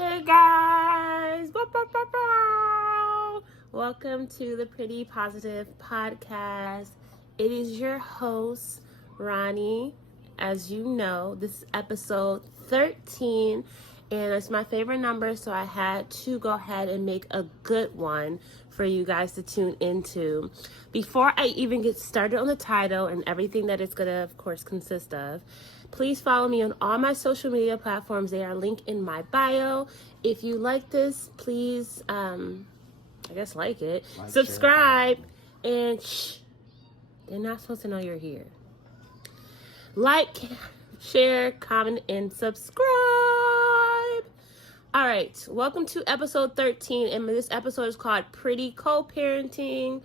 Hey guys! Bow, bow, bow, bow. Welcome to the Pretty Positive Podcast. It is your host, Ronnie. As you know, this is episode 13, and it's my favorite number, so I had to go ahead and make a good one for you guys to tune into. Before I even get started on the title and everything that it's going to, of course, consist of, please follow me on all my social media platforms. They are linked in my bio. If you like this, please, like it. Subscribe. And they're not supposed to know you're here. Like, share, comment, and subscribe. All right. Welcome to episode 13. And this episode is called Pretty Co-Parenting,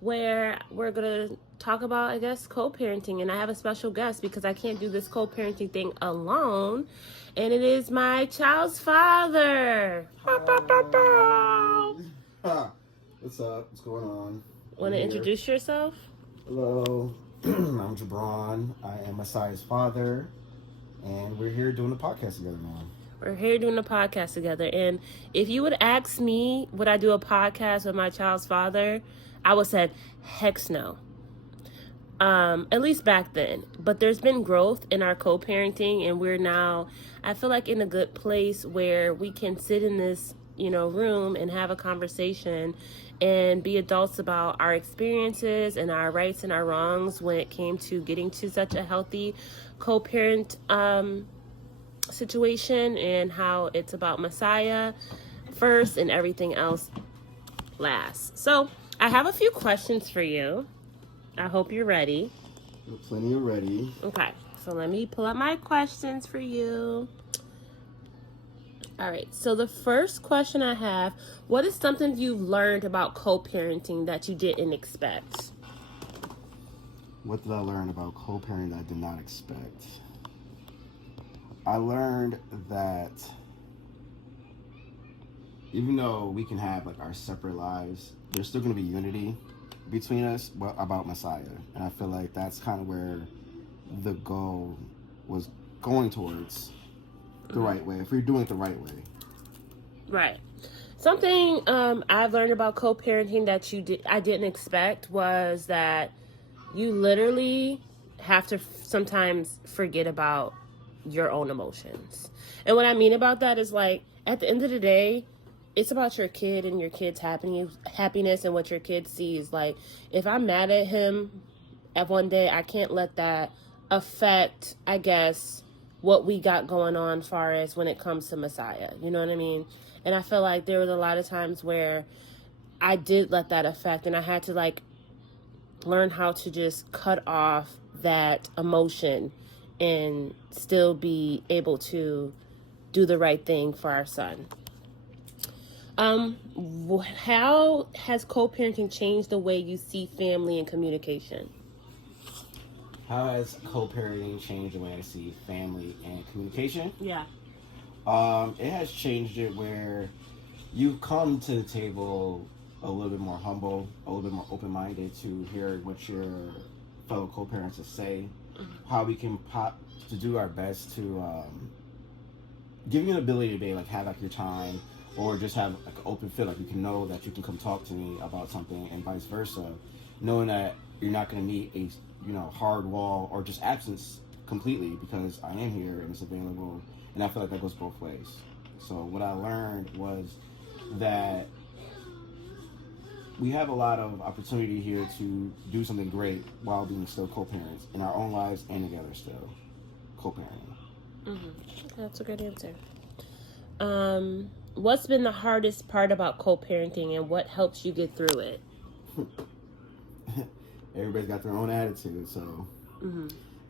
where we're going to talk about, co-parenting. And I have a special guest because I can't do this co-parenting thing alone. And it is my child's father. What's up? What's going on? Want to introduce yourself? Hello. I'm Jabron. I am Messiah's father. And we're here doing the podcast together now. We're here doing a podcast together. And if you would ask me, would I do a podcast with my child's father? I would say, heck no. At least back then. But there's been growth in our co-parenting, and we're now, I feel like, in a good place where we can sit in this, room and have a conversation and be adults about our experiences and our rights and our wrongs when it came to getting to such a healthy co-parent situation, and how it's about Messiah first and everything else last. So I have a few questions for you. I hope you're ready. We're plenty of ready. Okay, so let me pull up my questions for you. All right, so the first question I have, what is something you've learned about co-parenting that you didn't expect? What did I learn about co-parenting that I did not expect? I learned that even though we can have our separate lives, there's still going to be unity between us about Messiah. And I feel like that's kind of where the goal was going towards the right way, if we're doing it the right way. Right. Something I've learned about co-parenting that I didn't expect was that you literally have to sometimes forget about your own emotions. And what I mean about that is, at the end of the day, it's about your kid and your kid's happiness and what your kid sees. If I'm mad at him at one day, I can't let that affect, what we got going on as far as when it comes to Messiah. You know what I mean? And I feel like there was a lot of times where I did let that affect, and I had to learn how to just cut off that emotion and still be able to do the right thing for our son. How has co-parenting changed the way you see family and communication? How has co-parenting changed the way I see family and communication? Yeah. It has changed it where you come to the table a little bit more humble, a little bit more open-minded to hear what your fellow co-parents say, how we can to do our best to give you an ability to be have your time, or just have an open feel, you can know that you can come talk to me about something, and vice versa, knowing that you're not going to meet a hard wall or just absence completely, because I am here and it's available, and I feel like that goes both ways. So what I learned was that we have a lot of opportunity here to do something great while being still co-parents in our own lives and together still co-parenting. Mm-hmm. That's a good answer. What's been the hardest part about co-parenting, and what helps you get through it? Everybody's got their own attitude, so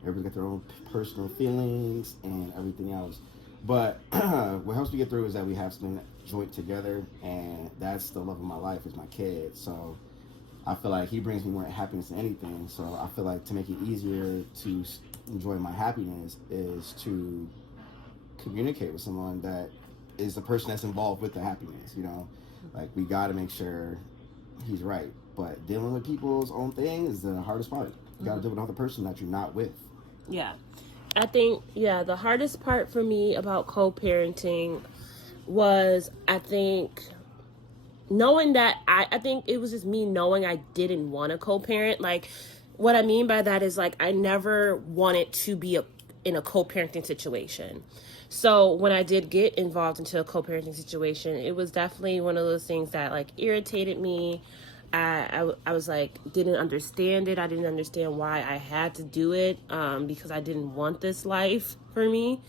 everybody's got their own personal feelings and everything else. But what helps me get through is that we have something joint together, and that's the love of my life, is my kid. So I feel like he brings me more happiness than anything. So I feel like to make it easier to enjoy my happiness is to communicate with someone that is the person that's involved with the happiness. We got to make sure he's right. But dealing with people's own thing is the hardest part. You got to deal with another person that you're not with. Yeah. I think, the hardest part for me about co-parenting, was, I think, knowing that I think it was just me knowing I didn't want a co-parent. Like, what I mean by that is, like, I never wanted to be in a co-parenting situation. So when I did get involved into a co-parenting situation, it was definitely one of those things that, like, irritated me. I was like, didn't understand it. I didn't understand why I had to do it, because I didn't want this life for me.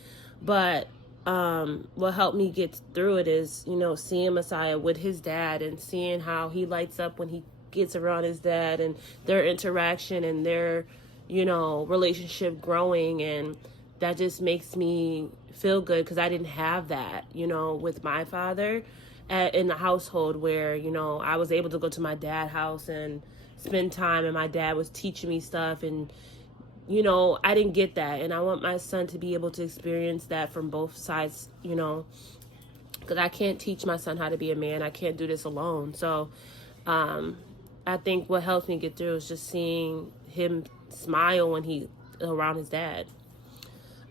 But what helped me get through it is, seeing Messiah with his dad and seeing how he lights up when he gets around his dad, and their interaction and their, relationship growing. And that just makes me feel good, because I didn't have that, with my father in the household where, I was able to go to my dad's house and spend time, and my dad was teaching me stuff, and I didn't get that. And I want my son to be able to experience that from both sides, because I can't teach my son how to be a man. I can't do this alone. So I think what helps me get through is just seeing him smile when he around his dad.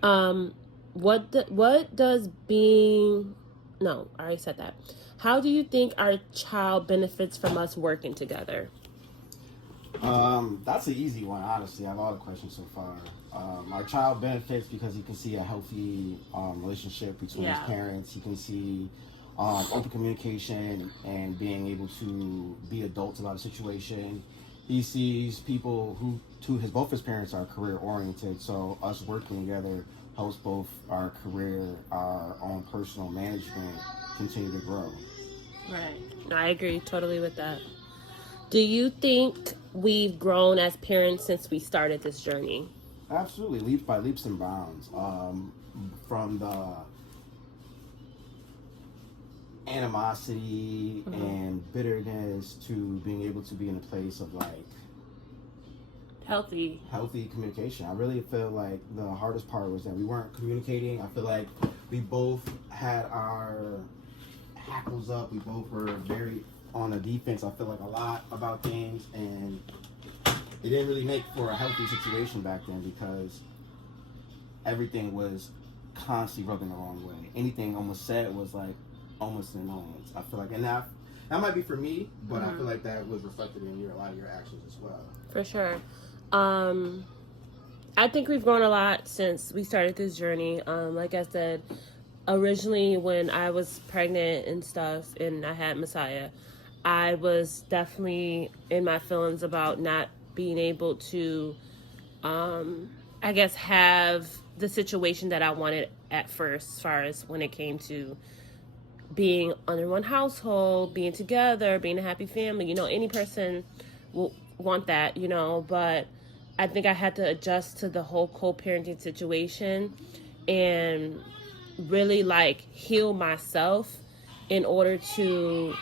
What does being... No, I already said that. How do you think our child benefits from us working together? That's an easy one, honestly. I have all the questions so far. Our child benefits because he can see a healthy relationship between his parents. He can see open communication and being able to be adults about a situation. He sees people who, both his parents are career oriented, so us working together helps both our career, our own personal management continue to grow. Right. I agree totally with that. Do you think we've grown as parents since we started this journey? Absolutely, by leaps and bounds. From the animosity and bitterness to being able to be in a place of like healthy communication. I really feel like the hardest part was that we weren't communicating. I feel like we both had our hackles up. We both were very on the defense. I feel like a lot about things, and it didn't really make for a healthy situation back then because everything was constantly rubbing the wrong way. Anything almost said was like almost an annoyance. I feel like, and that might be for me, but I feel like that was reflected in a lot of your actions as well. For sure. I think we've grown a lot since we started this journey. Like I said, originally when I was pregnant and stuff and I had Messiah, I was definitely in my feelings about not being able to, I guess, have the situation that I wanted at first, as far as when it came to being under one household, being together, being a happy family. Any person will want that, but I think I had to adjust to the whole co-parenting situation and really like heal myself in order to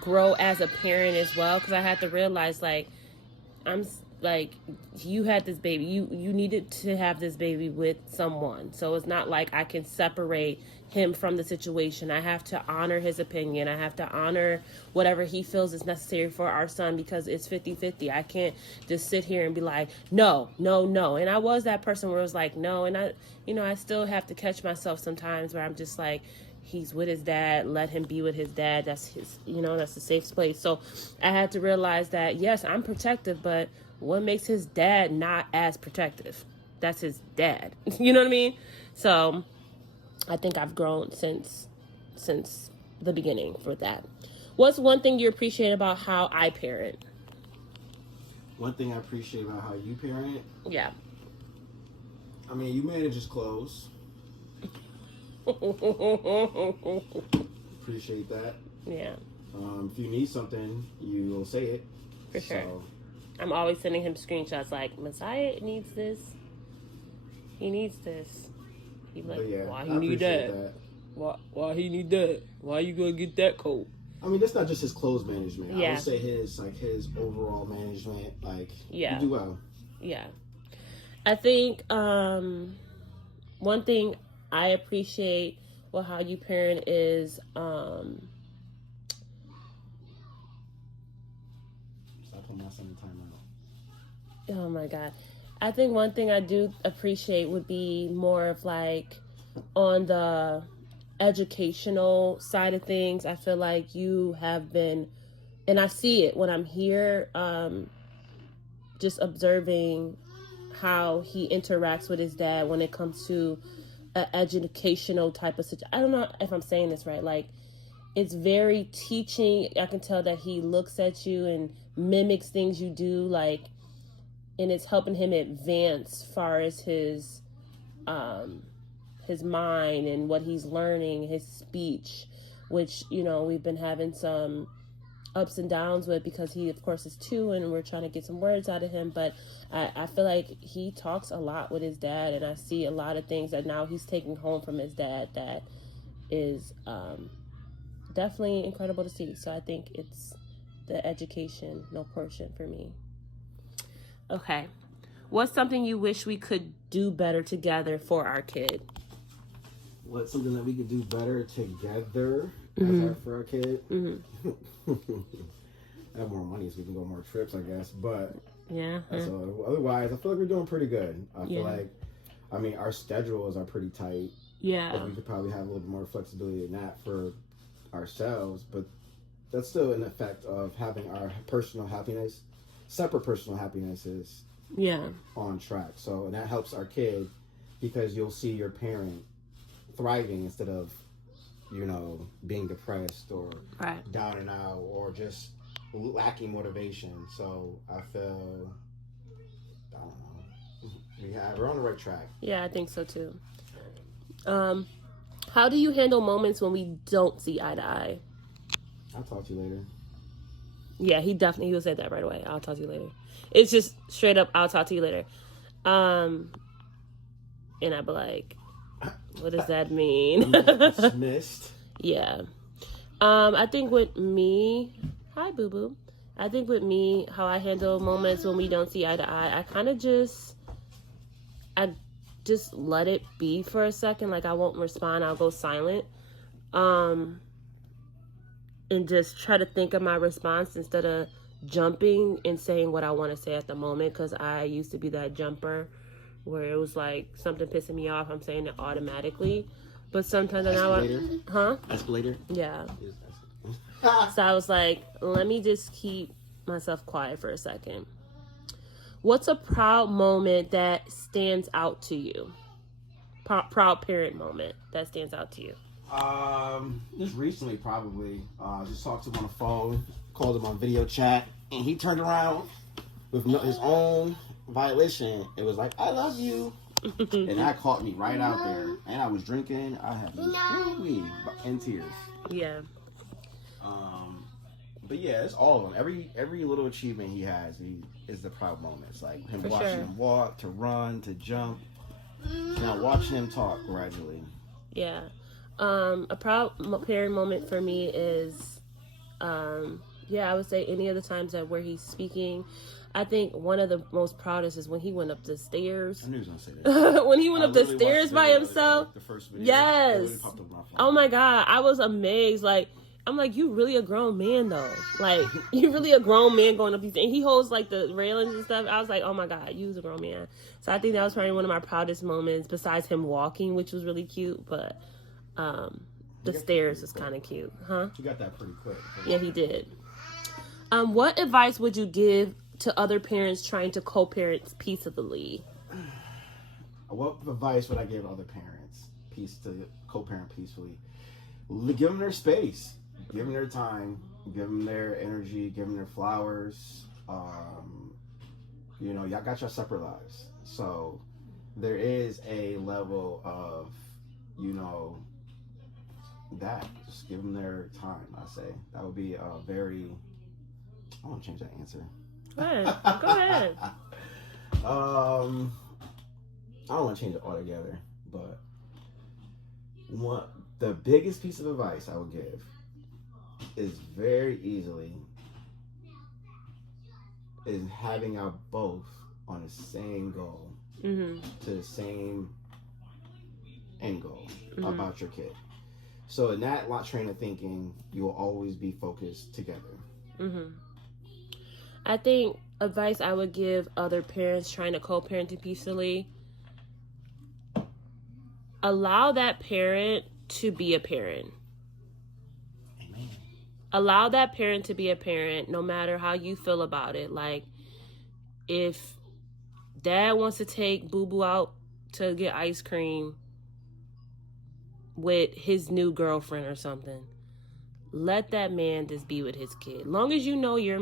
grow as a parent as well, because I had to realize like you had this baby, you needed to have this baby with someone, so it's not like I can separate him from the situation. I have to honor his opinion. I have to honor whatever he feels is necessary for our son, because it's 50-50. I can't just sit here and be like, no. And I was that person where it was like, no. And I still have to catch myself sometimes where I'm just like, he's with his dad, let him be with his dad. That's his, that's a safe place. So I had to realize that, yes, I'm protective, but what makes his dad not as protective? That's his dad. You know what I mean? So I think I've grown since the beginning for that. What's one thing you appreciate about how I parent? One thing I appreciate about how you parent? Yeah. I mean, you manage his clothes. Appreciate that. Yeah. If you need something, you will say it. For sure. I'm always sending him screenshots like, Messiah needs this. He needs this. He's like, why he need that? Why he need that? Why you gonna get that coat? I mean, that's not just his clothes management. I would say his overall management. Like, you do well. Yeah. I think one thing I appreciate how you parent is Stop putting my son in timeout. Oh my God. I think one thing I do appreciate would be more of like on the educational side of things. I feel like you have been, and I see it when I'm here, just observing how he interacts with his dad when it comes to an educational type of situation. I don't know if I'm saying this right. Like, it's very teaching. I can tell that he looks at you and mimics things you do, like, and it's helping him advance far as his mind and what he's learning, his speech, which, you know, we've been having some ups and downs with because he, of course, is 2 and we're trying to get some words out of him. But I feel like he talks a lot with his dad, and I see a lot of things that now he's taking home from his dad that is definitely incredible to see. So I think it's the educational portion for me. Okay. What's something you wish we could do better together for our kid? What's something that we could do better together for our kid? Have more money so we can go on more trips, I guess. But yeah. So otherwise, I feel like we're doing pretty good. I feel like, I mean, our schedules are pretty tight. Yeah. But we could probably have a little bit more flexibility than that for ourselves. But that's still an effect of having our personal happiness, separate personal happinesses, on track. So, and that helps our kid because you'll see your parent thriving instead of, you know, being depressed or down and out or just lacking motivation. So I feel, I don't know, we're on the right track. Yeah, I think so too. How do you handle moments when we don't see eye to eye? I'll talk to you later. Yeah, he will say that right away. I'll talk to you later. It's just straight up, I'll talk to you later. And I'd be like, what does that mean? Dismissed. Yeah. I think with me, hi boo boo. I think with me, how I handle moments when we don't see eye to eye, I just let it be for a second. Like, I won't respond. I'll go silent. And just try to think of my response instead of jumping and saying what I want to say at the moment. Because I used to be that jumper where it was like something pissing me off, I'm saying it automatically. But sometimes Escalator? Yeah. So I was like, let me just keep myself quiet for a second. What's a proud moment that stands out to you? Proud parent moment that stands out to you? Just recently, probably. Just talked to him on the phone, called him on video chat, and he turned around with his own violation. It was like, I love you. And that caught me right out there. And I was drinking. I had in tears. Yeah. But yeah, it's all of them. Every little achievement he has, he is the proud moments. Like him watching him walk, to run, to jump. Now watch him talk gradually. Yeah. A proud parent moment for me is, I would say any of the times that where he's speaking. I think one of the most proudest is when he went up the stairs. I knew he was going to say that. When he went up the stairs by himself. The first video. Yes. Really popped up on my phone. Oh my God. I was amazed. Like, I'm like, you really a grown man though. Like, you really a grown man going up these, and he holds like the railings and stuff. I was like, oh my God, you was a grown man. So I think that was probably one of my proudest moments besides him walking, which was really cute. But the stairs was kind of cute, huh? He got that pretty quick. Yeah, he did. What advice would you give to other parents trying to co-parent peaceably? What advice would I give other parents to co-parent peacefully? Give them their space. Give them their time. Give them their energy. Give them their flowers. Y'all got your separate lives. So there is a level of, that. Just give them their time, I say. That would be a very... I want to change that answer. Go ahead. I don't want to change it altogether, but the biggest piece of advice I would give is very easily is having our both on the same goal, to the same end goal about your kid. So in that train of thinking, you will always be focused together. I think advice I would give other parents trying to co-parent peacefully, allow that parent to be a parent. Amen. Allow that parent to be a parent, no matter how you feel about it. Like, if dad wants to take boo-boo out to get ice cream with his new girlfriend or something, let that man just be with his kid. Long as you know your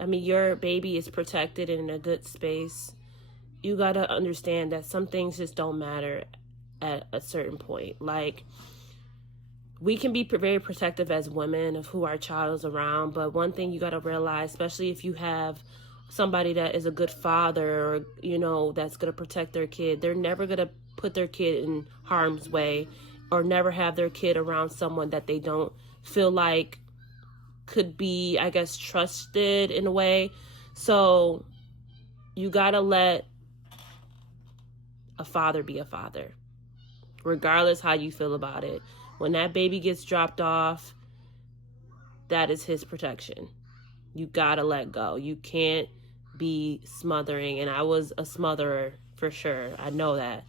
your baby is protected and in a good space, you got to understand that some things just don't matter at a certain point. Like, we can be very protective as women of who our child is around, but one thing you got to realize, especially if you have somebody that is a good father or, that's going to protect their kid, they're never going to put their kid in harm's way or never have their kid around someone that they don't feel like could be, I guess, trusted in a way. So you got to let a father be a father, regardless how you feel about it. When that baby gets dropped off, that is his protection. You got to let go. You can't be smothering. And I was a smotherer for sure. I know that.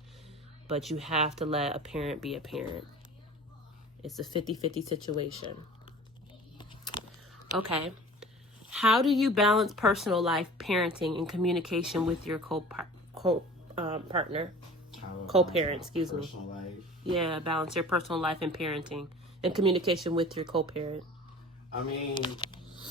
But you have to let a parent be a parent. It's a 50-50 situation. Okay. How do you balance personal life, parenting, and communication with your partner? Co-parent, excuse me. Life. Yeah, balance your personal life and parenting and communication with your co-parent. I mean,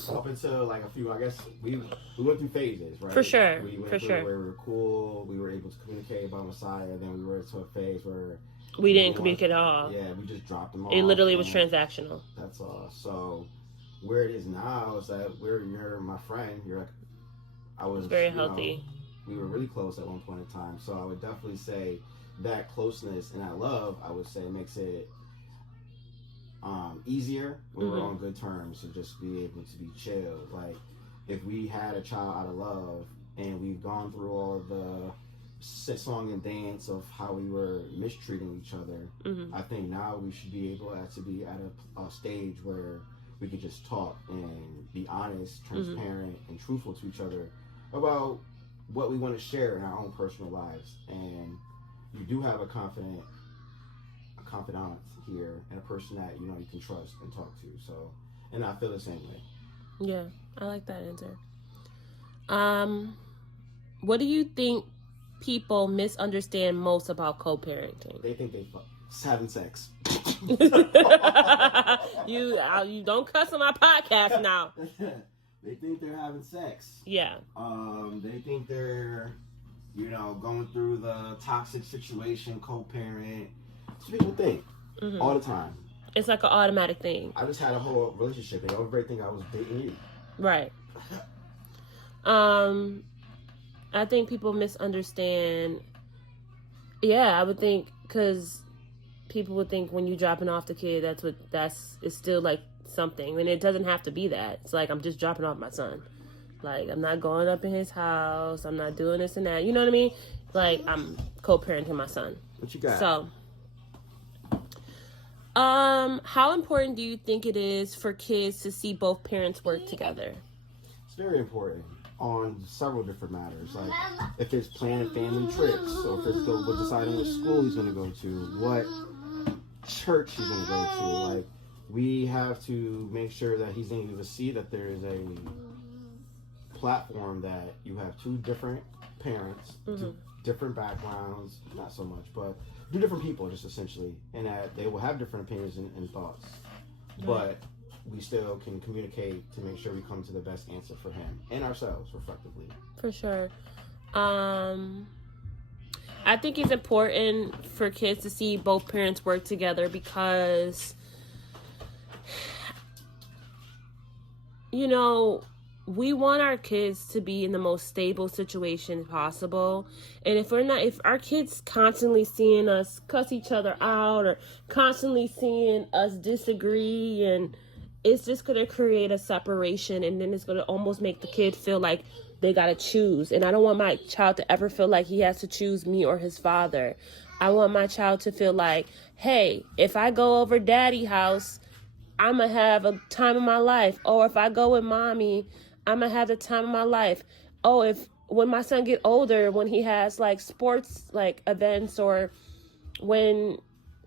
up until like a few, I guess we went through phases, right? For sure. We went through where we were cool, we were able to communicate by Messiah, then we were to a phase where we didn't communicate at all. Yeah, we just dropped them off. It literally was transactional. That's all. So where it is now is that you're my friend. I was very healthy. We were really close at one point in time. So I would definitely say that closeness and that love, I would say, makes it easier when we're on good terms to just be able to be chill. Like, if we had a child out of love and we've gone through all the song and dance of how we were mistreating each other, I think now we should be able to be at a stage where we could just talk and be honest, transparent, and truthful to each other about what we want to share in our own personal lives. And you do have a confidant here and a person that you can trust and talk to. So, and I feel the same way. Yeah, I like that answer. What do you think people misunderstand most about co-parenting? They think they having sex. You don't cuss on my podcast now. They think they're having sex. Yeah. They think they're, going through the toxic situation, co-parent. That's what people think all the time. It's like an automatic thing. I just had a whole relationship and everybody think I was dating you. Right. I think people misunderstand. Yeah, I would think, because people would think when you dropping off the kid, it's still like something, and it doesn't have to be that. It's like, I'm just dropping off my son. Like, I'm not going up in his house. I'm not doing this and that. You know what I mean? Like, I'm co-parenting my son. What you got? So, how important do you think it is for kids to see both parents work together? It's very important on several different matters. Like, if it's planning family trips, or if it's deciding what school he's going to go to, what church he's going to go to. Like, we have to make sure that he's able to see that there is a platform that you have two different parents, two different backgrounds, not so much, but two different people, just essentially, and that they will have different opinions and thoughts, but we still can communicate to make sure we come to the best answer for him and ourselves, reflectively. For sure. I think it's important for kids to see both parents work together because, we want our kids to be in the most stable situation possible. And if our kids constantly seeing us cuss each other out or constantly seeing us disagree, and it's just going to create a separation, and then it's going to almost make the kid feel like they got to choose. And I don't want my child to ever feel like he has to choose me or his father. I want my child to feel like, hey, if I go over daddy's house, I'm going to have a time of my life. Or if I go with mommy, I'm going to have the time of my life. Oh, when my son get older, when he has like sports like events, or when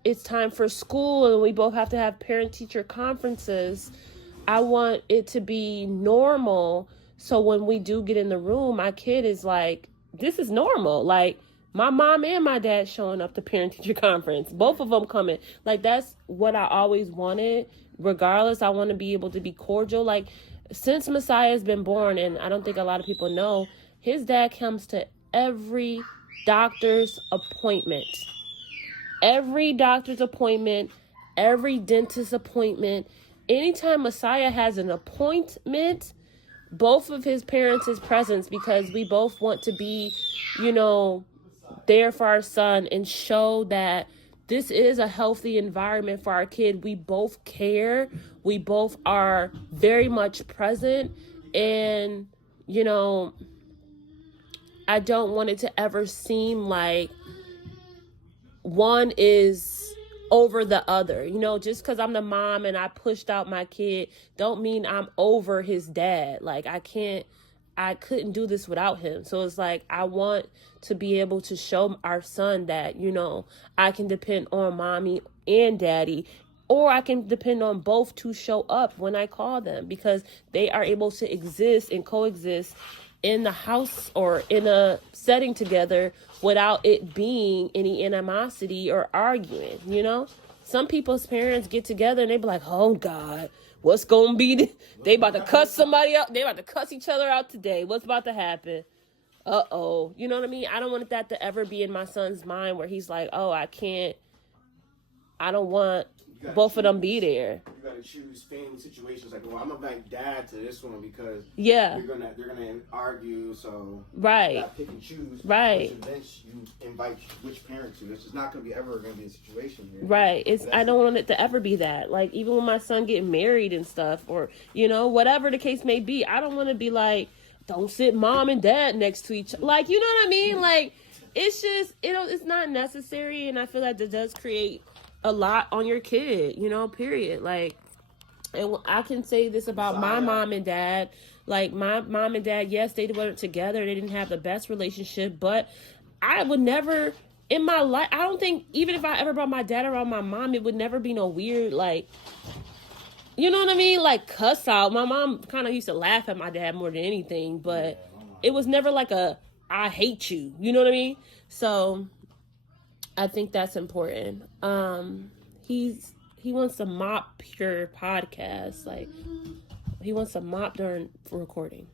it's time for school and we both have to have parent-teacher conferences, I want it to be normal. So when we do get in the room, my kid is like, this is normal. Like, my mom and my dad showing up to parent-teacher conference. Both of them coming. Like, that's what I always wanted. Regardless, I want to be able to be cordial. Like, since Messiah has been born, and I don't think a lot of people know, his dad comes to every doctor's appointment. Every doctor's appointment, every dentist appointment. Anytime Messiah has an appointment, both of his parents is present because we both want to be, there for our son and show that this is a healthy environment for our kid. We both care. We both are very much present. And, I don't want it to ever seem like one is over the other. Just because I'm the mom and I pushed out my kid don't mean I'm over his dad. Like, I couldn't do this without him. So it's like, I want to be able to show our son that, I can depend on mommy and daddy, or I can depend on both to show up when I call them, because they are able to exist and coexist in the house or in a setting together without it being any animosity or arguing. Some people's parents get together and they be like, oh God, what's going to be? They about to cuss somebody out. They about to cuss each other out today. What's about to happen? Uh-oh. You know what I mean? I don't want that to ever be in my son's mind where he's like, oh, I don't want both of them be there. You got to choose family situations. Like, well, I'm going to invite dad to this one because they're gonna argue. So right, you got to pick and choose. Right. Which events you invite which parent to. This is not going to be ever going to be a situation here. Right. I don't want it to ever be that. Like, even when my son getting married and stuff, or whatever the case may be, I don't want to be like, don't sit mom and dad next to each other. Like, you know what I mean? Like, it's just it's not necessary, and I feel like that does create a lot on your kid, period. Like, and I can say this about my mom and dad. Like, my mom and dad, yes, they weren't together. They didn't have the best relationship, but I would never in my life, I don't think, even if I ever brought my dad around my mom, it would never be no weird, like, you know what I mean? Like, cuss out. My mom kind of used to laugh at my dad more than anything, but it was never like I hate you. You know what I mean? So I think that's important. He wants to mop your podcast. Like, he wants to mop during recording.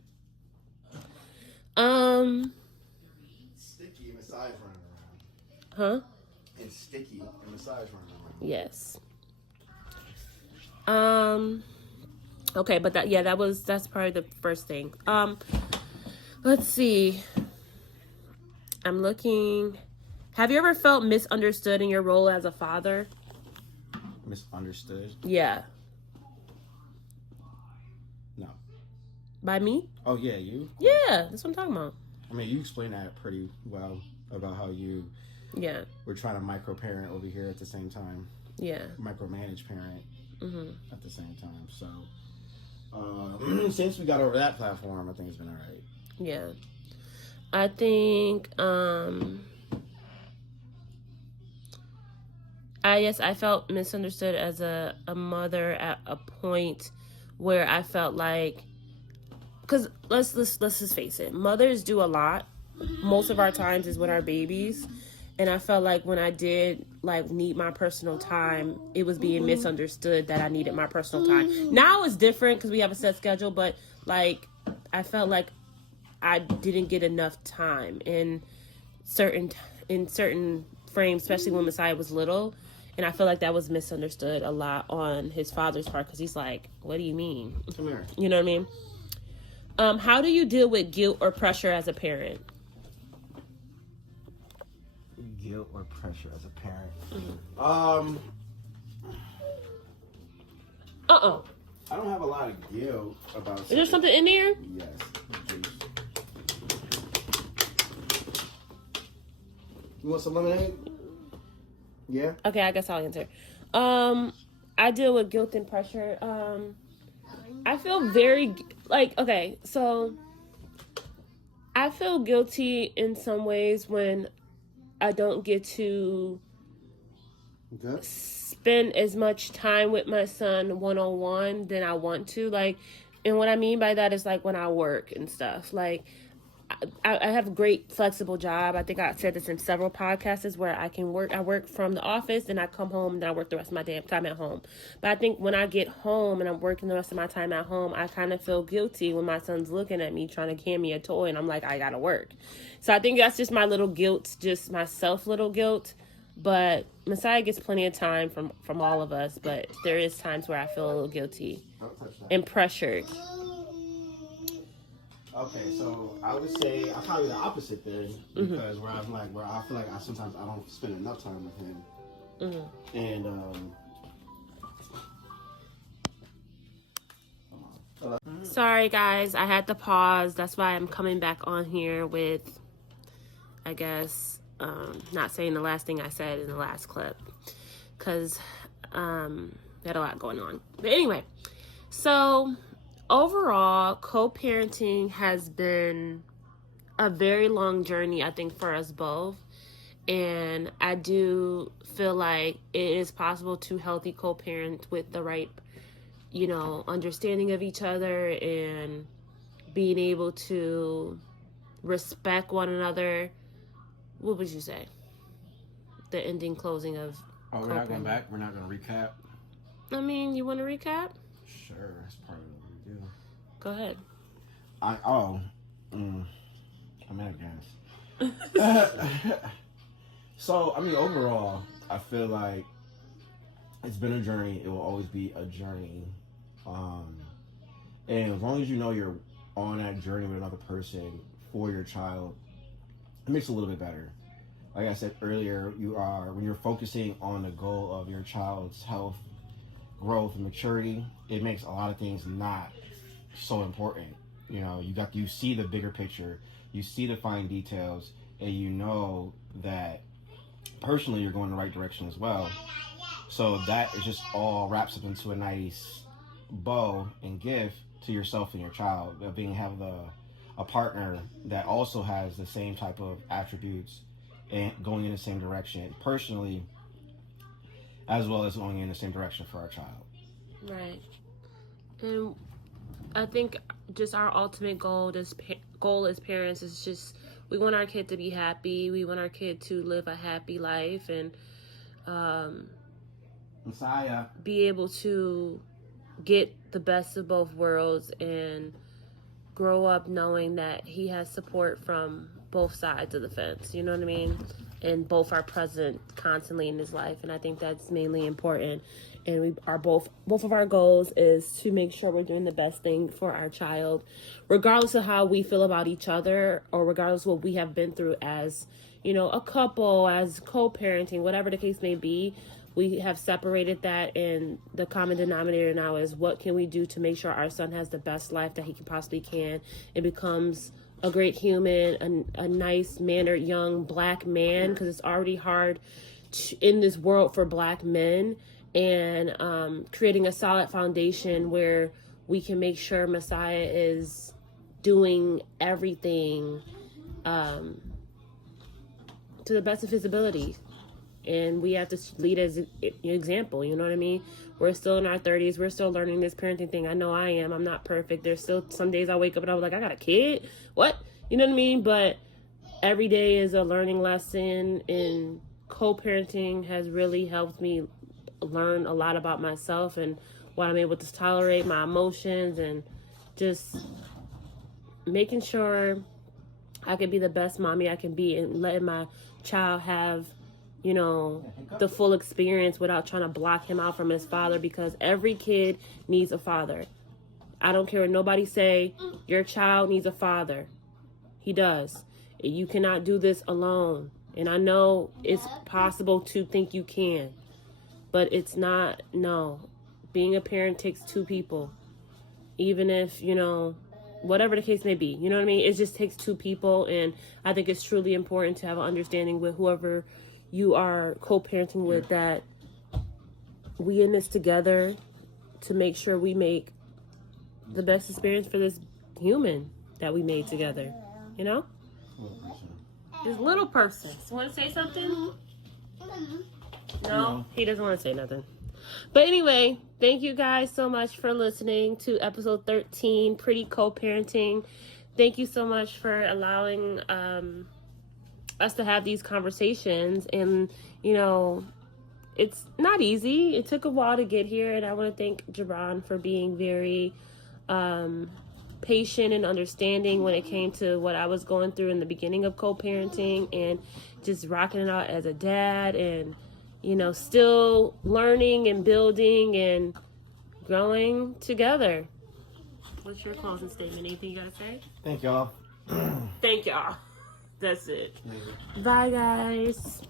Sticky and massage running around. Huh? And sticky and massage running around. Yes. Okay, but that's probably the first thing. Let's see. I'm looking. Have you ever felt misunderstood in your role as a father? Misunderstood? Yeah. No. By me? Oh, yeah, you? Yeah, that's what I'm talking about. I mean, you explained that pretty well about how you were trying to micro-parent over here at the same time. Yeah. Micromanage parent at the same time. So, since we got over that platform, I think it's been all right. Yeah. I think, I felt misunderstood as a mother at a point where I felt like, because let's just face it, mothers do a lot. Most of our times is with our babies, and I felt like when I did need my personal time, it was being misunderstood that I needed my personal time. Now it's different because we have a set schedule, but I felt like I didn't get enough time in certain frames, especially when Messiah was little. And I feel like that was misunderstood a lot on his father's part, because he's like, what do you mean? Come here. You know what I mean? How do you deal with guilt or pressure as a parent? Guilt or pressure as a parent? I don't have a lot of guilt about... Is there something in there? Yes. Please. You want some lemonade? Yeah? Okay, I guess I'll answer. I deal with guilt and pressure. I feel very, okay, so I feel guilty in some ways when I don't get to Good. spend as much time with my son one-on-one than I want to. Like, and what I mean by that is like when I work and stuff. Like, I have a great flexible job. I think I said this in several podcasts where I can work. I work from the office, and I come home, and I work the rest of my damn time at home. But I think when I get home and I'm working the rest of my time at home, I kind of feel guilty when my son's looking at me trying to hand me a toy, and I'm like, I gotta work. So I think that's just my little guilt, just myself little guilt. But Messiah gets plenty of time from all of us. But there is times where I feel a little guilty and pressured. Okay, so I would say I'm probably the opposite then, because where I feel like sometimes I don't spend enough time with him, and Sorry guys, I had to pause. That's why I'm coming back on here with, I guess, not saying the last thing I said in the last clip, because had a lot going on. But anyway, so overall, co-parenting has been a very long journey, I think, for us both. And I do feel like it is possible to healthy co-parent with the right, understanding of each other and being able to respect one another. What would you say? The ending, closing of we're not going back? We're not going to recap? I mean, you want to recap? Sure, that's part of what we do. Go ahead. I guess. So, I mean, overall, I feel like it's been a journey. It will always be a journey. And as long as you know you're on that journey with another person for your child, it makes it a little bit better. Like I said earlier, when you're focusing on the goal of your child's health, growth, and maturity, it makes a lot of things not so important. You see the bigger picture, you see the fine details, and you know that personally you're going the right direction as well. So that is just all wraps up into a nice bow and gift to yourself and your child, of have a partner that also has the same type of attributes and going in the same direction personally, as well as going in the same direction for our child. Right. And I think just our ultimate goal as parents is just, we want our kid to be happy. We want our kid to live a happy life and Messiah, be able to get the best of both worlds and grow up knowing that he has support from both sides of the fence. You know what I mean? And both are present constantly in his life. And I think that's mainly important. And we are both of our goals is to make sure we're doing the best thing for our child, regardless of how we feel about each other, or regardless of what we have been through as, a couple, as co-parenting, whatever the case may be. We have separated that, and the common denominator now is what can we do to make sure our son has the best life that he can possibly can and becomes a great human, a nice mannered young black man, because it's already hard in this world for black men, and creating a solid foundation where we can make sure Messiah is doing everything to the best of his ability. And we have to lead as an example, you know what I mean? We're still in our 30s. We're still learning this parenting thing. I know I am. I'm not perfect. There's still some days I wake up and I'm like, I got a kid? What? You know what I mean? But every day is a learning lesson, and co-parenting has really helped me learn a lot about myself and what I'm able to tolerate, my emotions, and just making sure I can be the best mommy I can be and letting my child have the full experience without trying to block him out from his father, because every kid needs a father. I don't care what nobody say, your child needs a father. He does. You cannot do this alone. And I know it's possible to think you can, but it's not. No. Being a parent takes two people. Even if, whatever the case may be, you know what I mean? It just takes two people, and I think it's truly important to have an understanding with whoever you are co-parenting with, that we in this together to make sure we make the best experience for this human that we made together, Little person. This little person. You want to say something? No, he doesn't want to say nothing. But anyway, thank you guys so much for listening to episode 13, Pretty Co-Parenting. Thank you so much for allowing us to have these conversations. And, you know, it's not easy. It took a while to get here. And I want to thank Jabron for being very patient and understanding when it came to what I was going through in the beginning of co-parenting and just rocking it out as a dad and, you know, still learning and building and growing together. What's your closing statement? Anything you gotta say? Thank y'all. Thank y'all. That's it. Bye, guys.